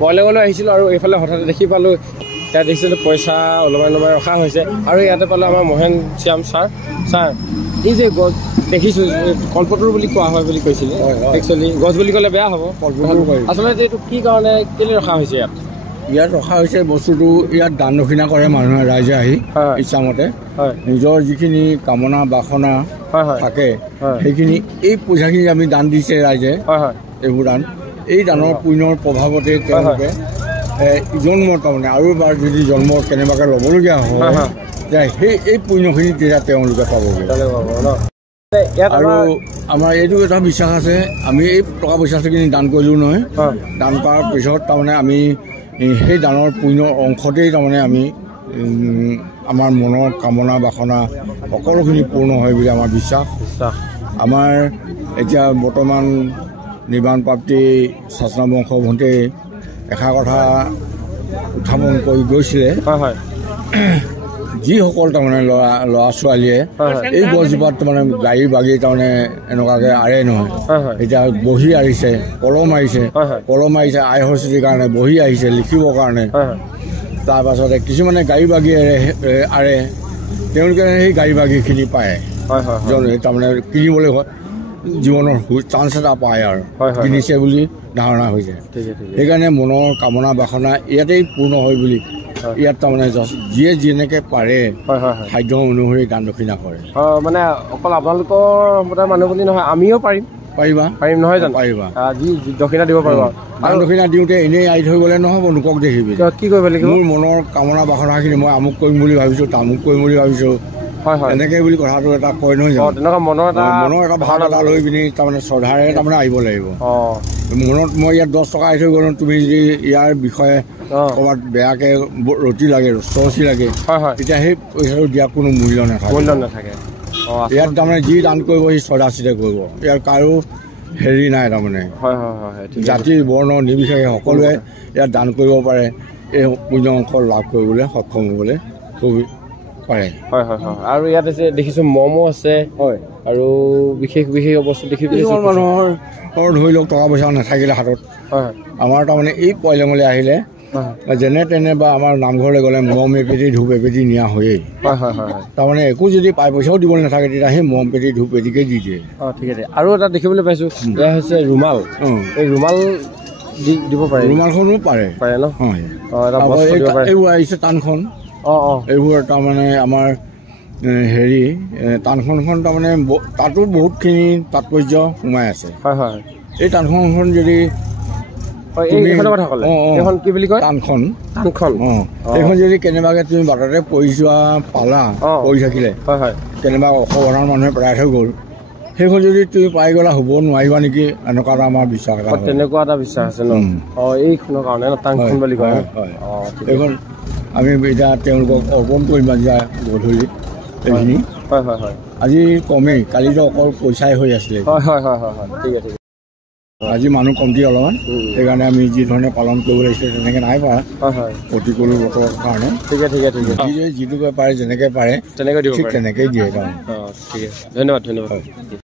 বৰলেঙলৈ আহিছিলোঁ আৰু এইফালে হঠাৎ দেখি পালোঁ ইয়াত দেখিছিলোঁ পইচা ওলমাই ৰখা হৈছে আৰু ইয়াতে পালোঁ আমাৰ মহেন শ্যাম ছাৰ এই যে গছ দেখিছোঁ কল্পতৰু বুলি কোৱা হয় বুলি কৈছিলে একচুৱেলি গছ বুলি ক'লে বেয়া হ'ব আচলতে এইটো কি কাৰণে কেলৈ ৰখা হৈছে ইয়াত ৰখা হৈছে বস্তুটো ইয়াত দান দক্ষিণা কৰে মানুহে ৰাইজে আহি ইচ্ছামতে নিজৰ যিখিনি কামনা বাসনা থাকে সেইখিনি এই পইচাখিনি আমি দান দিছে ৰাইজে এইবোৰ দান এই দানৰ পুণ্যৰ প্ৰভাৱতে তেওঁলোকে জন্মৰ তাৰমানে আৰু এবাৰ যদি জন্ম কেনেবাকৈ ল'বলগীয়া হয় সেই এই পুণ্যখিনি তেতিয়া তেওঁলোকে পাবগৈ আৰু আমাৰ এইটো এটা বিশ্বাস আছে আমি এই টকা পইচাখিনি দান কৰিলোঁ নহয় দান কৰাৰ পিছত তাৰমানে আমি সেই দানৰ পুণ্যৰ অংশতেই তাৰমানে আমি আমাৰ মনৰ কামনা বাসনা সকলোখিনি পূৰ্ণ হয় বুলি আমাৰ বিশ্বাস আমাৰ এতিয়া বৰ্তমান নিৰ্বাণ প্ৰাপ্তি চাচনা বংশ ভণ্টি এষাৰ কথা উত্থাপন কৰি গৈছিলে যিসকল তাৰমানে ল'ৰা ছোৱালীয়ে এই গছজোপাত তাৰমানে গাড়ী বাগি তাৰমানে এনেকুৱাকৈ আৰে নহয় এতিয়া বহি আহিছে কলম আহিছে আই সৰস্বতীৰ কাৰণে বহি আহিছে লিখিবৰ কাৰণে তাৰপাছতে কিছুমানে গাড়ী বাগি আৰে তেওঁলোকে সেই গাড়ী বাগিখিনি পায় তাৰমানে কিনিবলৈ জীৱনৰ চান্স এটা পায় আৰু কিনিছে বুলি ধাৰণা হৈছে সেইকাৰণে মনৰ কামনা বাসনা ইয়াতেই পূৰ্ণ হয় বুলি ইয়াত তাৰমানে যিয়ে যেনেকৈ পাৰে খাদ্য অনুসৰি দান দক্ষিণা কৰে মানে অকল আপোনালোকৰ মানুহ বুলি নহয় আমিও পাৰিম নহয় জানো পাৰিবা যি দক্ষিণা দিব পাৰিবা দান দক্ষিণা দিওঁতে এনেই আহি থৈ গ'লে নহ'ব লোকক দেখিবি কি কৰিব লাগিব মোৰ মনৰ কামনা বাসনাখিনি মই আমুক কৰিম বুলি ভাবিছোঁ তামুক কৰিম বুলি ভাবিছোঁ এনেকৈ বুলি কথাটো এটা কয় নহয় জানো মনৰ এটা ভাৱ এটা লৈ পিনি তাৰমানে শ্ৰদ্ধাৰে তাৰমানে আহিব লাগিব মনত মই ইয়াত 10 টকা আহি থৈ গ'লো তুমি যদি ইয়াৰ বিষয়ে ক'ৰবাত বেয়াকৈ ৰতি লাগে চচি লাগে তেতিয়া সেই পইচাটো দিয়া কোনো মূল্য নাথাকে ইয়াত তাৰমানে যি দান কৰিব সি শ্ৰদ্ধাচিতে কৰিব ইয়াৰ কাৰো হেৰি নাই তাৰমানে জাতি বৰ্ণ নিৰ্বিশেষে সকলোৱে ইয়াত দান কৰিব পাৰে এই পুণ্য অংশ লাভ কৰিবলৈ সক্ষম হ'বলৈ পাৰে আৰু ইয়াত আছে দেখিছোঁ মমো আছে আৰু বিশেষ বস্তু দেখিছোঁ মানুহৰ ধৰি লওক টকা পইচা নাথাকিলে হাতত আমাৰ তাৰমানে এই পইলেঙলৈ আহিলে যেনে তেনে বা আমাৰ নামঘৰলৈ গ'লে মম এপেটি ধূপ এপেটি নিয়া হয়েই তাৰমানে একো যদি পাই পইচাও দিবলৈ নাথাকে তেতিয়া সেই মম পেটি ধূপ পেটিকে দি দিয়ে ঠিক আছে আৰু এটা দেখিবলৈ পাইছোঁ এয়া হৈছে ৰুমাল এই ৰুমাল দিব পাৰে ৰুমালখনো পাৰে ন এইবোৰ আহিছে টানখন এইবোৰ তাৰমানে আমাৰ হেৰি টানখনখন তাৰমানে তাতো বহুতখিনি তাৎপৰ্য সোমাই আছে এই টানখনখন যদি এইখন যদি কেনেবাকে তুমি বাটতে পৰি যোৱা পালা পৰি থাকিলে কেনেবা অসাৱধান মানুহে পেলাই থৈ গ'ল সেইখন যদি তুমি পাই গ'লা হ'ব নোৱাৰিবা নেকি এনেকুৱা এটা আমাৰ বিশ্বাস তেনেকুৱা এটা বিশ্বাস আছে ন এইখনৰ কাৰণে টানখন বুলি কয় এইখন আমি এতিয়া তেওঁলোকক অৰ্পণ কৰিম আজি গধূলি এইখিনি আজি কমেই কালিতো অকল পইচাই হৈ আছিলে ঠিক আছে আজি মানুহ কমটি অলপমান সেইকাৰণে আমি যি ধৰণে পালন কৰিব লাগিছিলে তেনেকৈ নাই পৰা প্ৰতিকূল বতৰৰ কাৰণে যিটো পাৰে যেনেকৈ পাৰে তেনেকৈ দিয়ে ঠিক আছে ধন্যবাদ